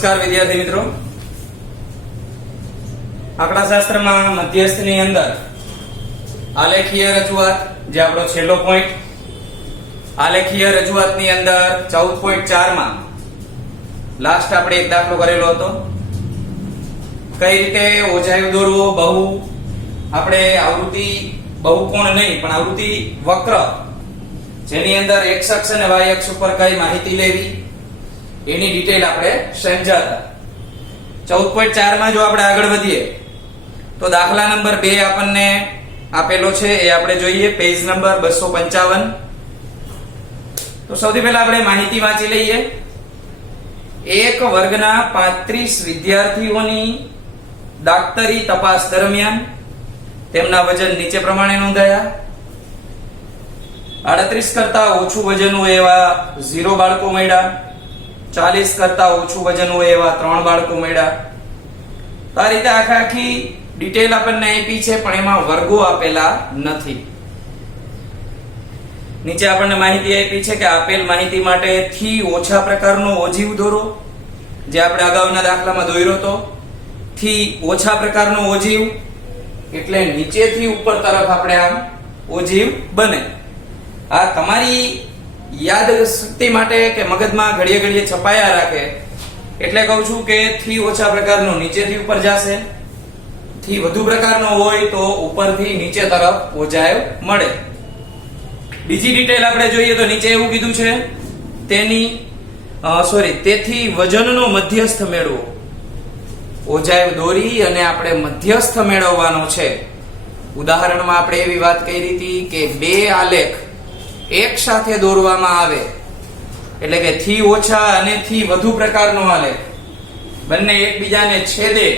નમસ્કાર વિદ્યાર્થી મિત્રો, આંકડાશાસ્ત્રમાં મધ્યસ્થની અંદર આલેખીય રજૂઆત જે આપણો છેલ્લો પોઈન્ટ, આલેખીય રજૂઆતની અંદર 14.4 માં લાસ્ટ આપણે એક દાખલો કરેલો હતો. કઈ રીતે ઓજાયું દોરવો, બહુ આપણે આવૃત્તિ બહુકોણ નહીં પણ આવૃત્તિ વક્ર જેની અંદર x અક્ષ અને y અક્ષ ઉપર કઈ માહિતી લેવી એની ડિટેલ આપણે સમજાતા. 14.4 માં જો આપણે આગળ વધીએ તો દાખલા નંબર 2 આપણને આપેલો છે, એ આપણે જોઈએ પેજ નંબર 255. તો સૌથી પહેલા આપણે માહિતી વાંચી લઈએ. એક વર્ગના 35 વિદ્યાર્થીઓની દાક્તરી તપાસ દરમિયાન તેમના વજન નીચે પ્રમાણે નોંધાયા. 38 કરતા ઓછું વજન હોય એવા 0 બાળકો મળ્યા. 40 કરતા ઓછું વજન હોય એવા 3 બાળકો મળ્યા. આ રીતે આખી ડિટેલ આપણને આપી છે પણ એમાં વર્ગો આપેલા નથી. નીચે આપણને માહિતી આપી છે કે આપેલ માહિતી માટે થી ઓછા પ્રકારનો ઓજીવ દોરો, જે આપણે અગાઉના દાખલામાં દોર્યો હતો. થી ઓછા પ્રકારનો ઓજીવ એટલે નીચેથી ઉપર તરફ આપણે આમ ઓજીવ બને. આ તમારી યાદ શક્તિ માટે કે મગજમાં ઘડીએ ઘડીએ છપાયા રાખે એટલે કહું છું કે થી ઓછા પ્રકારનો નીચેથી ઉપર જશે, થી વધુ પ્રકારનો હોય તો ઉપરથી નીચે તરફ ઓજાય મળે. બીજી ડિટેલ આપણે જોઈએ તો નીચે એવું કીધું છે તેથી વજનનો મધ્યસ્થ મેળવો. ઓજાય દોરી અને આપણે મધ્યસ્થ મેળવવાનો છે. ઉદાહરણમાં આપણે એવી વાત કરી હતી કે બે આલેખ એક સાથે દોરવામાં આવે એટલે કે થી ઓછા અને થી વધુ પ્રકારનો આલેખ બંને એકબીજાને છેદે,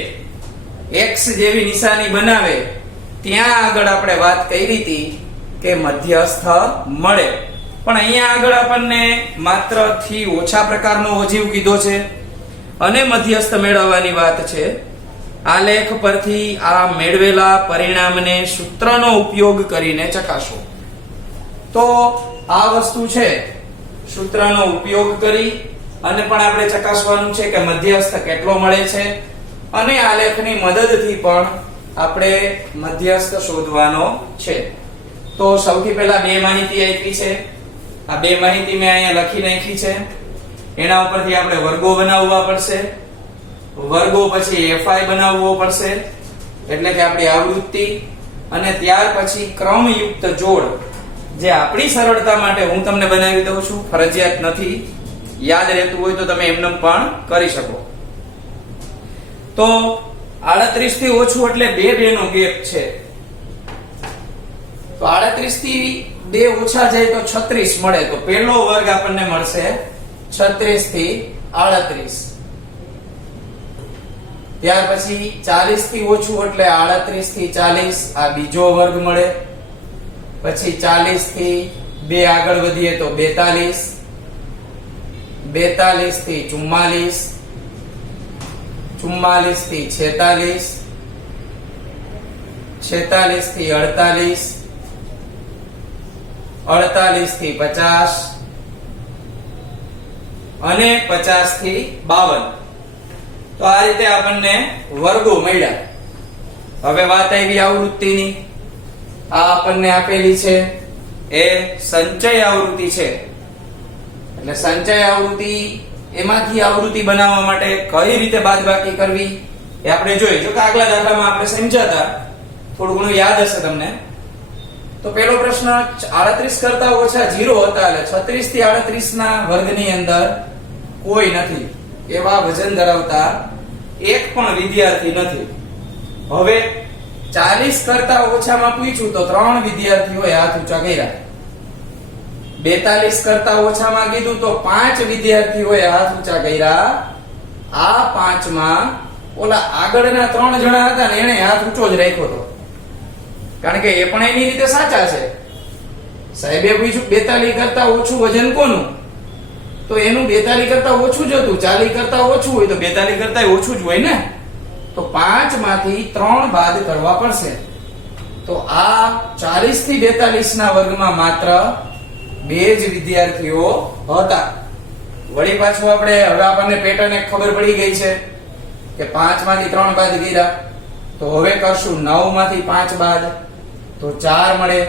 x જેવી નિશાની બનાવે, ત્યાં આગળ આપણે વાત કરી હતી કે મધ્યસ્થ મળે. પણ અહીંયા આગળ આપણને માત્ર થી ઓછા પ્રકારનો ઓજીવ કીધો છે અને મધ્યસ્થ મેળવવાની વાત છે. આલેખ પરથી આ મેળવેલા પરિણામને સૂત્રનો ઉપયોગ કરીને ચકાસો. તો આ વસ્તુ છે, સૂત્રનો ઉપયોગ કરી અને પણ આપણે ચકાસવાનું છે કે મધ્યસ્થ કેટલો મળે છે અને આલેખની મદદથી પણ આપણે મધ્યસ્થ શોધવાનો છે. તો સૌથી પહેલા બે માહિતી આપી છે. આ બે માહિતી મેં અહીંયા લખી નાખી છે. એના ઉપરથી આપણે વર્ગો બનાવવા પડશે. વર્ગો પછી fi બનાવવો પડશે એટલે કે આપણી આવૃત્તિ, અને ત્યાર પછી ક્રમયુક્ત જોડ જે આપણી સરળતા માટે હું તમને બનાવી દઉં છું, ફરજિયાત નથી. યાદ રહેતું હોય તો તમે એમને પણ કરી શકો. તો 38 થી ઓછું એટલે 2 નો ગેપ છે. તો 38 થી 2 ઓછા જાય તો 36 મળે. તો પહેલો વર્ગ આપણને મળશે 36 થી 38. ત્યાર પછી 40 થી ઓછું એટલે 38 થી 40, આ બીજો વર્ગ મળે. પછી 40 થી 2 આગળ વધીએ તો 42, 42 થી 44, 44 થી 46, 46 થી 48, 48 થી 50 અને 50 થી 52. તો આ રીતે આપણને વર્ગો મળ્યા. હવે વાત આવી આવૃત્તિની. આ આપણને આપેલી છે એ સંચય આવૃત્તિ છે. એટલે સંચય આવૃત્તિ, એમાંથી આવૃત્તિ બનાવવા માટે કઈ રીતે બાદબાકી કરવી એ આપણે જોઈએ. જો કે આગલા દાખલામાં આપણે સમજાતા, થોડું ઘણું યાદ હશે તમને. તો પહેલો પ્રશ્ન 38 કરતા ઓછા 0 હતા એટલે 36 થી 38 ના વર્ગની અંદર કોઈ નથી, એવા વજન ધરાવતા એક પણ વિદ્યાર્થી નથી. હવે 40 કરતા ઓછામાં પૂછ્યું તો 3 વિદ્યાર્થીઓએ હાથ ઊંચા કર્યા. 42 કરતા ઓછામાં કીધું તો 5 વિદ્યાર્થીઓએ હાથ ઊંચા કર્યા. આ 5 માં ઓલા આગળના 3 જણા હતા ને એને હાથ ઊંચો જ રાખ્યો હતો, કારણ કે એ પણ એની રીતે સાચા છે. સાહેબે પૂછ્યું 42 કરતા ઓછું વજન કોનું, તો એનું 42 કરતા ઓછું જ હતું. 40 કરતા ઓછું હોય તો 42 કરતા ઓછું જ હોય ને. તો 5 માંથી 3 બાદ કરવા પડશે. તો આ 40 થી 42 ના વર્ગમાં માત્ર 2 જ વિદ્યાર્થીઓ હતા. વળી પાછું આપણે હવે આપણને પેટર્ન એક ખબર પડી ગઈ છે કે 5 માંથી 3 બાદ કર્યા, તો હવે કરશું 9 માંથી 5 બાદ તો 4 મળે,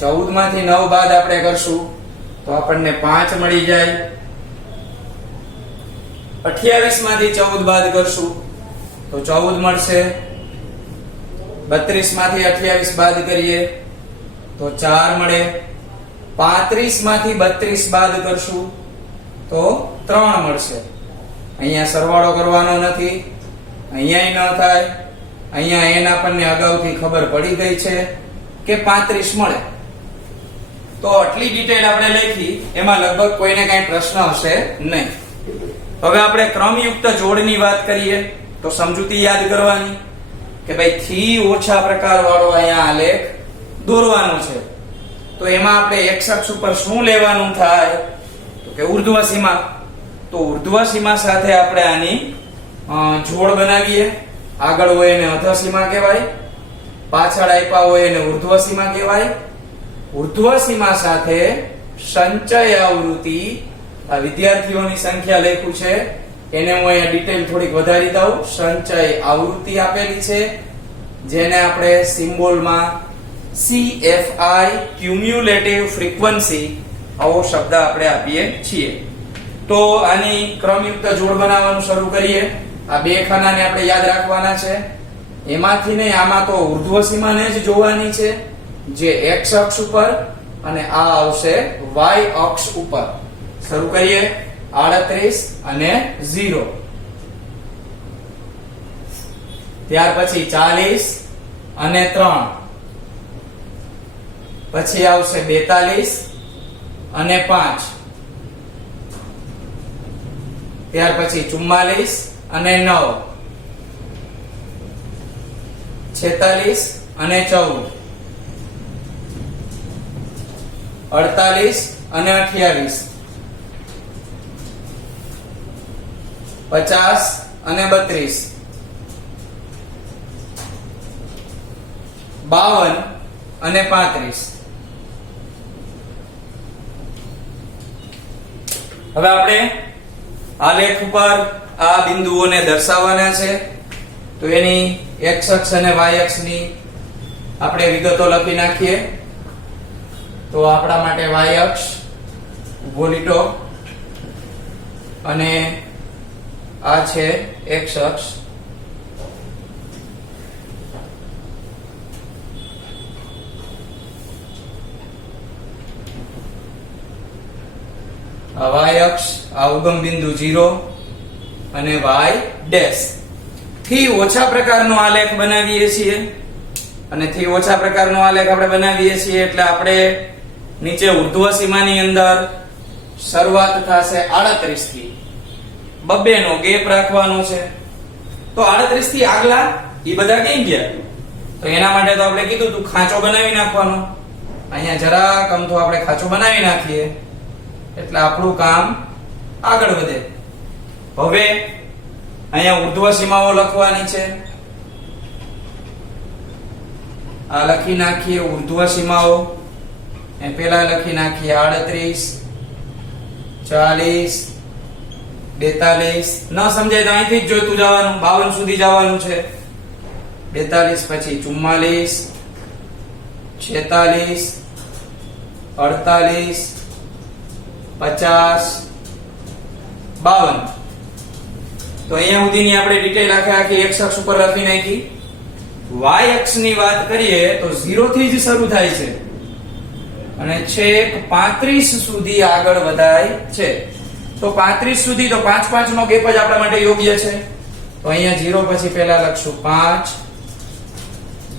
14 માંથી 9 બાદ આપણે કરશું તો આપણને 5 મળી જાય, 28 માંથી 14 બાદ કરશું તો 14 મળશે, 32 માંથી 28 બાદ કરીએ તો 4 મળે, 35 માંથી 32 બાદ કરશું તો 3 મળશે. અહીંયા સરવાળો કરવાનો નથી, અહીંયા ન થાય, અહીંયા એન આપણને અગાઉથી ખબર પડી ગઈ છે કે 35 મળે. તો આટલી ડિટેલ આપણે લખી, એમાં લગભગ કોઈને કઈ પ્રશ્ન હશે નહીં. હવે આપણે ક્રમયુક્ત જોડની વાત કરીએ તો સમજૂતી યાદ કરવાની કે ભાઈ થી ઓછા પ્રકાર વાળો અહીંયા આલેખ દોરવાનો છે. તો એમાં આપણે x અક્ષ ઉપર શું લેવાનું થાય તો કે ઉર્ધ્વ સીમા. તો ઉર્ધ્વ સીમા સાથે આપણે આની જોડ બનાવીએ. આગળ હોય એને અધઃ સીમા કહેવાય, પાછળ આપ્યા હોય એને ઉર્ધ્વ સીમા કહેવાય. ઉર્ધ્વ સીમા સાથે સંચય આવૃત્તિ, આ વિદ્યાર્થીઓની સંખ્યા લખ્યું છે એને હું અહીંયા ડિટેલ થોડીક વધારી દઉં. સંચય આવૃત્તિ આપેલી છે જેને આપણે સિમ્બોલમાં CFI ક્યુમ્યુલેટિવ ફ્રીક્વન્સી આવો શબ્દ આપણે આપીએ છીએ. તો આની ક્રમયુક્ત જોડ બનાવવાનું શરૂ કરીએ. આ બે ખાનાને આપણે યાદ રાખવાના છે. એમાંથી નહીં, આમાં તો ઉર્ધ્વ સીમાને જ જોવાની છે જે x અક્ષ ઉપર અને આ આવશે y અક્ષ ઉપર. શરૂ કરીએ. 38 અને 0, ત્યાર પછી 40 અને 3, પછી આવશે 42 અને 5, ત્યાર પછી 44 અને 9, 46 અને 14, 48 અને 28, 50 અને 32, 52 અને 35. હવે આપણે આલેખ ઉપર આ બિંદુઓને દર્શાવવાના છે. તો એની x અક્ષ અને y અક્ષની આપણે વિગતો લખી નાખીએ. તો આપણા માટે y અક્ષ ઊભો લીટો અને આ છે x અક્ષ. આ y અક્ષ, આ ઉગમ બિંદુ 0 અને y ડેશ. થી ઓછા પ્રકારનો આલેખ બનાવીએ છીએ અને થી ઓછા પ્રકારનો આલેખ આપણે બનાવીએ છીએ એટલે આપણે નીચે ઉર્ધ્વ સીમાની અંદર શરૂઆત થશે 38 થી. બબ્બે નો ગેપ રાખવાનો છે. તો 38 થી આગલા એ બધા ક્યાં ગયા? તો એના માટે તો આપણે કીધું તું ખાંચો બનાવી નાખવાનો. અહીંયા જરાક અમથો આપણે ખાંચો બનાવી નાખીએ એટલે આપણું કામ આગળ વધે. હવે અહીંયા ઉર્ધ્વ સીમાઓ લખવાની છે. આ લખી નાખીએ ઉર્ધ્વ સીમાઓ. એ પહેલા લખી નાખીએ 38, 40, 42. ન સમજાય તો અહીંથી જ જોઈતું જવાનું, 52 સુધી જવાનું છે. 42 પછી 44, 46, 48, 50, 52. તો અહીંયા સુધીની આપણે ડિટેલ આખી x અક્ષ ઉપર લખી નાખી. y અક્ષની વાત કરીએ તો 0 થી જ શરૂ થાય છે અને છેક 35 સુધી આગળ વધાય છે. તો 35 સુધી તો 5 5 નો ગેપ જ આપણા માટે યોગ્ય છે. તો અહીંયા 0 પછી પહેલા લખશું 5,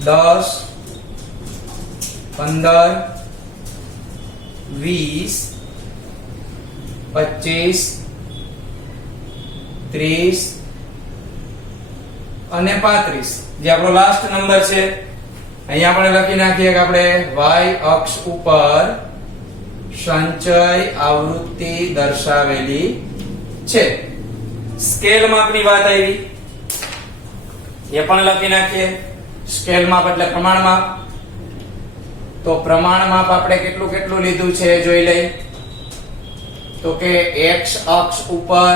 10, 15, 20, 25, 30 અને 35 જે આપણો લાસ્ટ નંબર છે. અહીંયા આપણે લખી નાખીએ કે આપણે y અક્ષ ઉપર સંચય આવૃત્તિ દર્શાવેલી છે. સ્કેલ માપની વાત આવી એ પણ લખી નાખીએ. સ્કેલ માપ એટલે પ્રમાણ માપ. તો પ્રમાણ માપ આપણે કેટલું કેટલું લીધું છે જોઈ લઈ. તો કે x અક્ષ ઉપર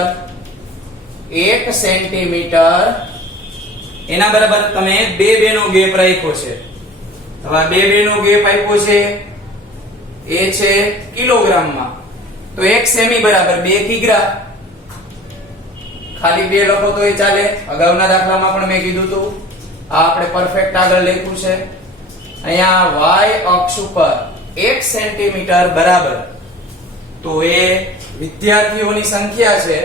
1 સેન્ટીમીટર એના બરાબર તમે 2 નો ગેપ રાખ્યો છે. હવે આ 2 નો ગેપ આપ્યો છે એ છે કિલોગ્રામમાં, તો 1 સેમી બરાબર 2 કિગ્રા. ખાલી 2 લખો તો એ ચાલે, અગાઉના દાખલામાં પણ મેં કીધું હતું. આ આપણે પરફેક્ટ આગળ લખ્યું છે. અહીંયા y અક્ષ ઉપર 1 સેન્ટીમીટર બરાબર, તો એ વિદ્યાર્થીઓની સંખ્યા છે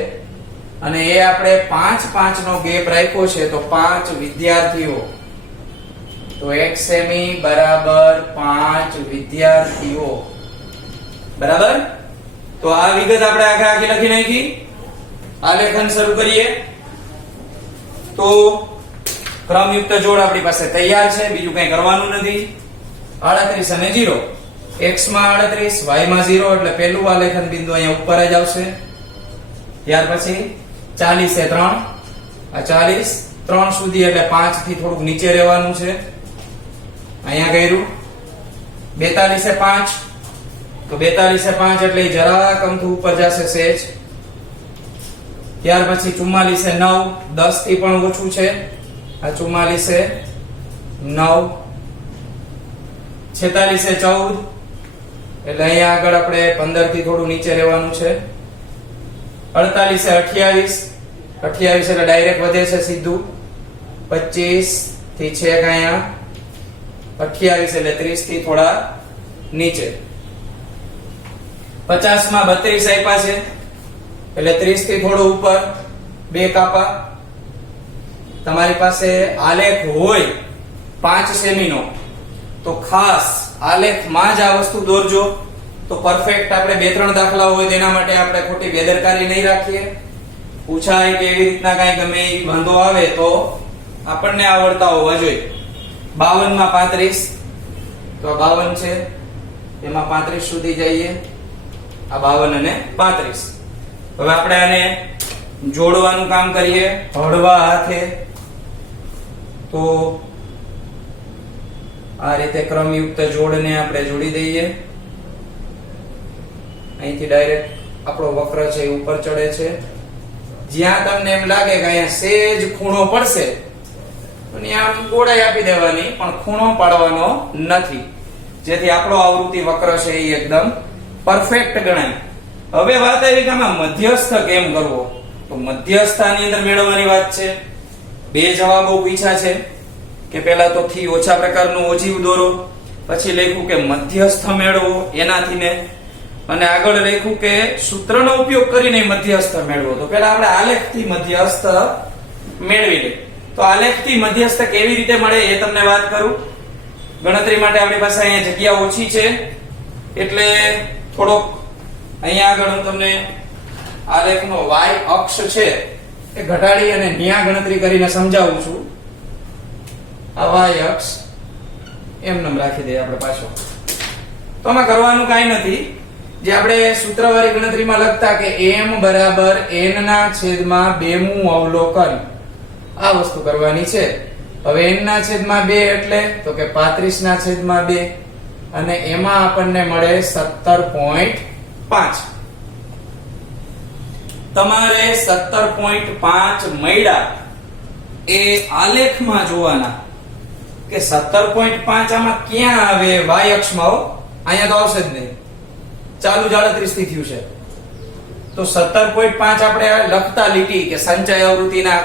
અને એ આપણે 5 નો ગેપ રાખ્યો છે, તો 5 વિદ્યાર્થીઓ. તો 1 સેમી બરાબર 5 વિદ્યાર્થીઓ બરાબર. તો આ વિગત આપણે આખી લખી નાખી. આલેખન શરૂ કરીએ. તો ક્રમયુક્ત જોડ આપણી પાસે તૈયાર છે, બીજું કંઈ કરવાનું નથી. 38 અને 0, x માં 38 y માં 0, એટલે પહેલું આલેખન બિંદુ અહીંયા ઉપર જ આવશે. ત્યાર પછી 40 એ 3, આ 40 3 સુધી એટલે 5 થી થોડુંક નીચે રહેવાનું છે. અહીંયા કર્યું 42 એ 5, તો 42 એ 5 એટલે જરાક અમથું ઉપર જશે સહેજ. ત્યાર પછી 44 એ 9, 10 થી પણ ઓછું છે. આ 44 એ 9, 46 એ 14, એટલે અહીંયા આગળ આપણે 15 થી થોડું નીચે રહેવાનું છે. 48 એ 28, 28 એટલે ડાયરેક્ટ વધે છે સીધું. 25 થી છેક અહીંયા 28 એટલે 30 થી થોડા નીચે. 50 માં 32 આપ્યા છે એટલે 30 થી થોડું ઉપર 2 કાપા. તમારી પાસે આલેખ હોય 5 સેમી નો તો ખાસ આલેખમાં જ આ વસ્તુ દોરજો, તો પરફેક્ટ આપણે 2-3 દાખલા હોય તેના માટે આપણે ખોટી બેદરકારી નહીં રાખીએ. પૂછાય કે એવી રીતના કાંઈ ગમે એ વાંધો આવે તો આપણને આવડતા હોવા જોઈએ. 52 માં 35, તો આ 52 છે, એમાં 35 સુધી જઈએ. આ 52 અને 35. હવે આપણે આને જોડવાનું કામ કરીએ હળવા હાથે. તો આ રીતે ક્રમયુક્ત જોડને આપણે જોડી દઈએ. અહીંથી ડાયરેક્ટ આપણો વક્ર છે એ ઉપર ચડે છે. જ્યાં તમને એમ લાગે કે અહીંયા સેજ ખૂણો પડશે તો ત્યાં ગોળાઈ આપી દેવાની, પણ ખૂણો પાડવાનો નથી, જેથી આપણો આવૃત્તિ વક્ર છે એ એકદમ પરફેક્ટ ગણાય. હવે વાત આવી કે આમાં મધ્યસ્થ કેમ કરવો, તો મધ્યસ્થાની અંદર મેળવવાની વાત છે. 2 જવાબો પૂછ્યા છે કે પહેલા તો થી ઓછા પ્રકારનું ઓજીવ દોરો, પછી લખ્યું કે મધ્યસ્થ મેળવો એનાથી ને, અને આગળ લખ્યું કે સૂત્રનો ઉપયોગ કરીને મધ્યસ્થ મેળવો. તો પહેલા આપણે આલેખથી મધ્યસ્થ મેળવી લઈએ. તો આલેખથી મધ્યસ્થ કેવી રીતે મળે એ તમને વાત કરું. ગણતરી માટે આપણી પાસે અહીંયા જગ્યા ઓછી છે એટલે થોડોક અહીંયા આગળ હું તમને આલેખનો y અક્ષ છે એ ઘટાડી અને ન્યા ગણતરી કરીને સમજાવું છું. આ y અક્ષ એમ રાખી દઈએ આપણે પાછો. તો આમાં કરવાનું કાંઈ નથી, જે આપણે સૂત્રવાળી ગણતરીમાં લખતા કે m બરાબર n ના છેદમાં 2 મું અવલોકન, આ વસ્તુ કરવાની છે. હવે n ના છેદમાં 2 એટલે તો કે 35 ના છેદમાં 2, અને એમાં આપણને મળે 17.5. તમારે 17.5 મળ્યા એ આલેખમાં જોવાના કે 17.5 આમાં ક્યાં આવે. y અક્ષમાં અહીંયા તો આવશે જ નહીં, ચાલુ 38 થી થયું છે. તો 17.5 આપણે લખતા લીટી કે સંચય આવૃત્તિના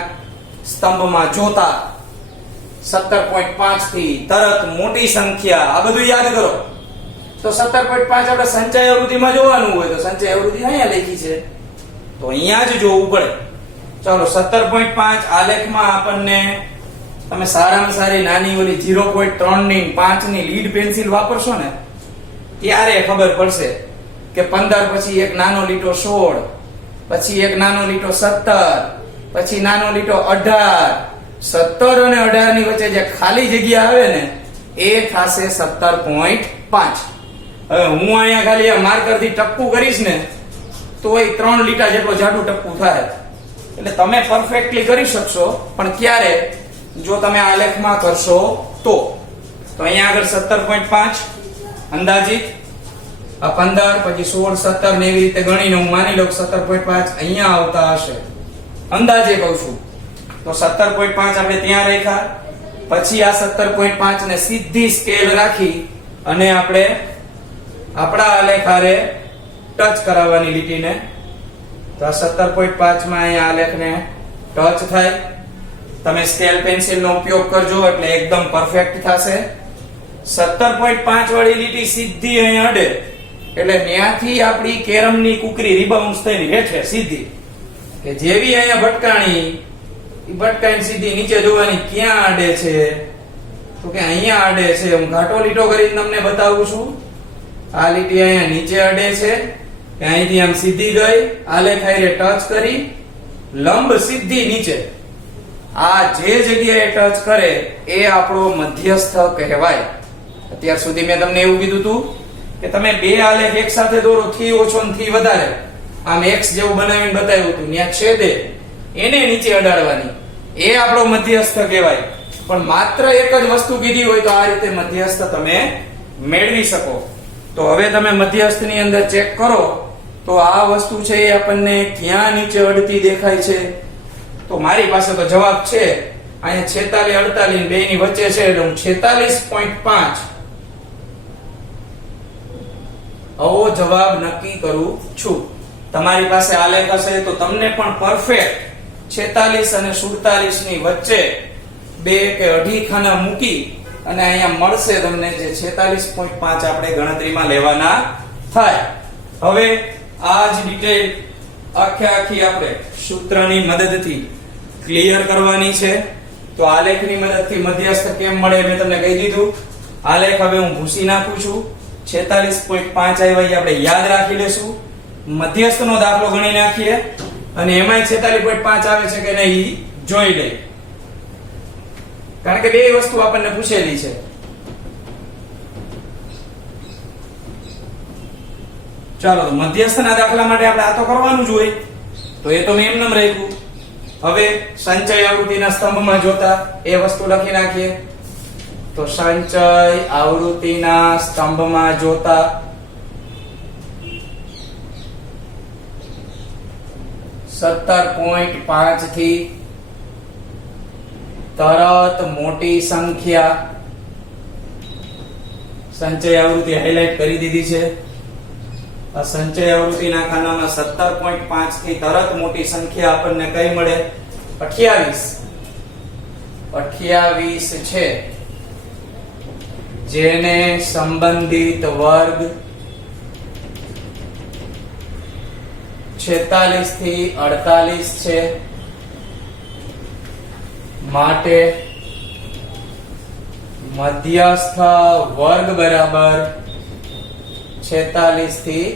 સ્તંભમાં જોતા 17.5 થી તરત મોટી સંખ્યા, આ બધું યાદ કરો. તો 17.5 આપણે સંચય આવૃત્તિમાં જોવાનું હોય તો સંચય આવૃત્તિ અહીંયા લખી છે, તો અહીંયા જ જોવું પડે. ચાલો 17.5 આલેખમાં આપણને, તમે સારામાં સારી નાની ઓલી 0.3 ની 5 ની લીડ પેન્સિલ વાપરશો ને ત્યારે ખબર પડશે કે 15 પછી એક નાનો લીટો 16, પછી એક નાનો લીટો 17, પછી નાનો લીટો 18. 17 અને 18 ની વચ્ચે જે ખાલી જગ્યા આવે ને એ થશે 17.5. હવે હું અહીંયા ખાલી આ માર્કરથી ટપકું કરીશ ને તો એ 3 લીટા જેટલો જાડું ટપકું થાય. એટલે તમે પરફેક્ટલી કરી શકશો, પણ ક્યારે, જો તમે આલેખમાં કરશો તો. તો અહીંયા આગળ 17.5 અંદાજિત આ 15 પછી 16 17 ને એવી રીતે ગણીને હું માની લઉં 17.5 અહીંયા આવતા હશે, અંદાજે કહું છું. તો 17.5 આપણે ત્યાં રાખ્યા. પછી આ 17.5 ને સીધી સ્કેલ રાખી અને આપણે આપણા આલેખ હારે ટચ કરાવવાની લીટીને. તો આ 17.5 માં અહીંયા આલેખને ટચ થાય. તમે સ્કેલ પેન્સિલનો ઉપયોગ કરજો એટલે એકદમ પરફેક્ટ થશે. 17.5 વાળી લીટી સીધી અહીંયા અડે એટલે ત્યાંથી આપણી કેરમની કુકરી રિબાઉન્સ થઈને હેઠે સીધી, કે જેવી અહીંયા ભટકાણી એ ભટકાઈને સીધી નીચે જોવાની ક્યાં અડે છે, તો કે અહીંયા અડે છે. હું ઘાટો લીટો કરીને તમને બતાવું છું. આ લીટી અહીંયા નીચે અડે છે કે અહીંથી આમ સીધી ગઈ, આલેખ હારે ટચ કરી લંબ સીધી નીચે. આ જે જગ્યાએ ટચ કરે એ આપણો મધ્યસ્થ કહેવાય. અત્યાર સુધી મેં તમને એવું કીધું હતું કે તમે બે આલેખ એક સાથે દોરો, થી ઓછો ને થી વધારે, આમ x જેવું બનાવીને બતાવ્યું હતું, ત્યાં છેદે એને નીચે અડાડવાની, એ આપણો મધ્યસ્થ કહેવાય. પણ માત્ર એક જ વસ્તુ કીધી હોય તો આ રીતે મધ્યસ્થ તમે મેળવી શકો. તો હવે તમે મધ્યસ્થની અંદર ચેક કરો તો આ વસ્તુ છે એ આપણને ક્યાં નીચે અડતી દેખાય છે. તો મારી પાસે તો જવાબ છે અહીંયા 46 48 બે ની વચ્ચે છે એટલે હું 46.5 આવો જવાબ નક્કી કરું છું. તમારી પાસે આલેખ હશે તો તમને પણ પરફેક્ટ 46 અને 47 ની વચ્ચે બે કે અઢી ખાના મૂકી અને અહીંયા મળશે તમને જે 46.5 આપણે ગણતરીમાં લેવાના થાય. હવે આ જ ડિટેલ આખી આપણે સૂત્રની મદદથી ક્લિયર કરવાની છે. તો આલેખની મદદથી મધ્યસ્થ કેમ મળે મેં તમને કહી દીધું. આલેખ હવે હું ભૂસી નાખું છું. 46.5 આવ્યા એ આપણે યાદ રાખી લેશું. મધ્યસ્થનો દાખલો ગણી નાખીએ અને એમાંય 46.5 આવે છે કે નહીં જોઈ લઈએ, કારણ કે બે વસ્તુ આપણને પૂછેલી છે. ચાલો તો મધ્યસ્થના દાખલા માટે આપણે આ તો કરવાનું જ હોય, તો એ તો મેં એમનેમ રાખ્યું. હવે સંચય આવૃત્તિના સ્તંભમાં જોતા એ વસ્તુ લખી નાખીએ. તો સંચય આવૃત્તિના સ્તંભમાં જોતા 17.5 થી તરત મોટી સંખ્યા, સંચય આવૃત્તિ હાઇલાઇટ કરી દીધી છે. આ સંચય આવૃત્તિના ખાનામાં 17.5 થી તરત મોટી સંખ્યા આપણને કઈ મળે 28 છે, જેને સંબંધિત વર્ગ 46 થી 48 છે. માટે મધ્યસ્થ વર્ગ બરાબર 46 થી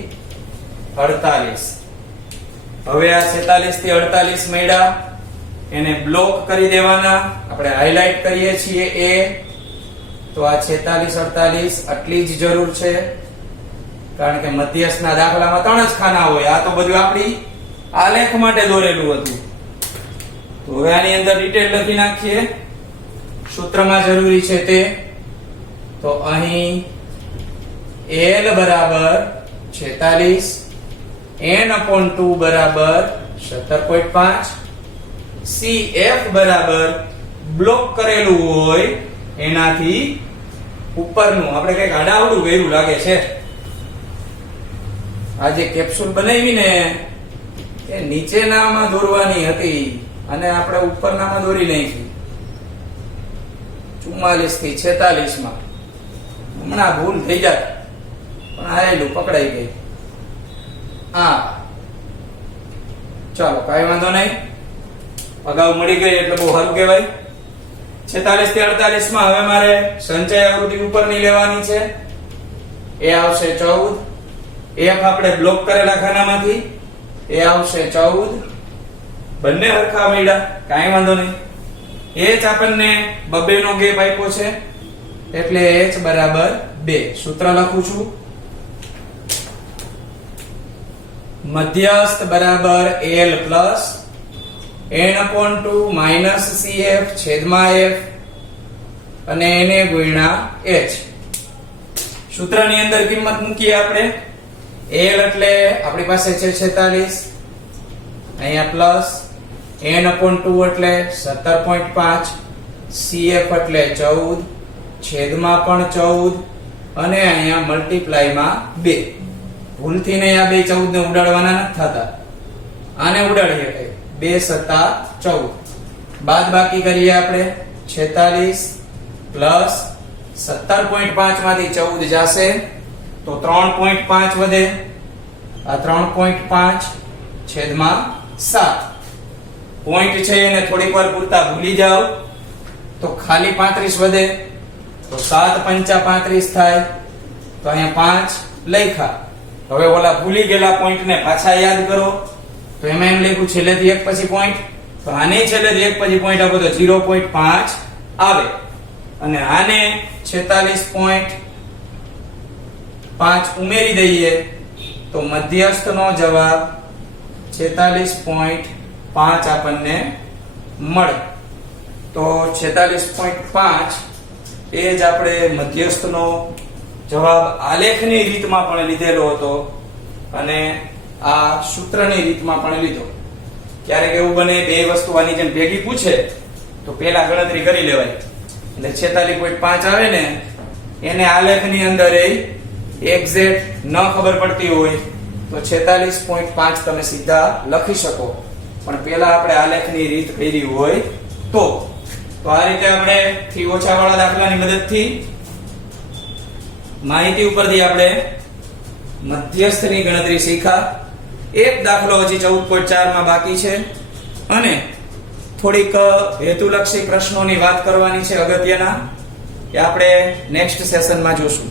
48. હવે આ 46 થી 48 મળ્યા એને બ્લોક કરી દેવાના. આપણે હાઇલાઇટ કરીએ છીએ એ. તો આ 46 48 આટલી જ જરૂર છે, કારણ કે મધ્યસ્થના દાખલામાં 3 જ ખાના હોય. આ તો બધું આપણી આલેખ માટે દોરેલું હતું. તો હવે આની અંદર ડિટેલ લખી નાખીએ. સૂત્રમાં જરૂરી છે તે. તો અહીં L બરાબર 46, n/2 બરાબર 17.5, CF બરાબર બ્લોક કરેલું હોય એનાથી ઉપરનું. આપણે કઈક આડાવડું કર્યું લાગે છે. આ જે કેપ્સ્યુલ બનાવી ને એ નીચેનામાં દોરવાની હતી અને આપણે ઉપરનામાં દોરી નાખી 44 થી 46 માં. હમણાં ભૂલ થઈ જાય પણ આયેલું પકડાઈ ગઈ. હા ચાલો કાઈ વાંધો નહીં, અગાઉ મળી ગઈ એટલે બહુ સારું કહેવાય. 46 થી 48 માં હવે મારે સંચય આવૃત્તિ ઉપરની લેવાની છે. એ આવશે 14. એક આપણે બ્લોક કરેલા ખાનામાંથી એ આવશે 14. બંને હરખા મળ્યા, કાઈ વાંધો નહીં. h આપણને બબે નો ગેપ આપ્યો છે એટલે h બરાબર 2. સૂત્ર લખું છું. મધ્યસ્થ બરાબર L plus n/2 minus CF છેદમાં F અને એને ગુણ્યા H. સૂત્રની અંદર કિંમત મૂકીએ આપણે. L એટલે આપણી પાસે છે 46, અહીંયા પ્લસ n/2 એટલે 17.5, CF એટલે 14, છેદમાં પણ 14 અને અહીંયા મલ્ટીપ્લાયમાં 2. ભૂલથી ને આ બે 14 ને ઉડાડવાના નથી થતા, આને ઉડાડીએ કઈ 2 સત્તા 14. બાદ બાકી કરીએ આપણે 46 પ્લસ 17.5 માંથી 14 જાશે તો 3.5 વધે, આ 3.5 છેદમાં 7. પોઈન્ટ છે એને થોડીક વાર પૂરતા ભૂલી જાઓ તો ખાલી 35 વધે તો 7 પંચા 35 થાય, તો અહીંયા 5 લખ્યા. હવે ઓલા ભૂલી ગયેલા પોઈન્ટ ને પાછા યાદ કરો તો એમાં એમ લખ્યું છેલ્લેથી એક પછી પોઈન્ટ, તો આને છેલ્લેથી એક પછી પોઈન્ટ આપો તો 0.5 આવે અને આને 46.5 ઉમેરી દઈએ તો મધ્યસ્થનો જવાબ 46.5 આપણને મળે. તો 46.5 એ જ આપણે મધ્યસ્થનો જવાબ આલેખની રીતમાં પણ લીધેલો હતો અને આ સૂત્રની રીતમાં પણ લીધો. ક્યારેક એવું બને બે વસ્તુ આની જેમ ભેગી પૂછે તો પેલા ગણતરી કરી લેવાય, એટલે 46.5 આવે ને એને આલેખની અંદર એક્ઝેક્ટ ન ખબર પડતી હોય તો 46.5 તમે સીધા લખી શકો, પણ પેલા આપણે આલેખની રીત કરી હોય તો આ રીતે આપણે થી ઓછા વાળા દાખલાની મદદથી માહિતી ઉપરથી આપણે મધ્યસ્થની ગણતરી શીખ્યા. એક દાખલો હજી 14.4 માં બાકી છે અને થોડીક હેતુલક્ષી પ્રશ્નોની વાત કરવાની છે અગત્યના, કે આપણે નેક્સ્ટ સેશનમાં જોશું.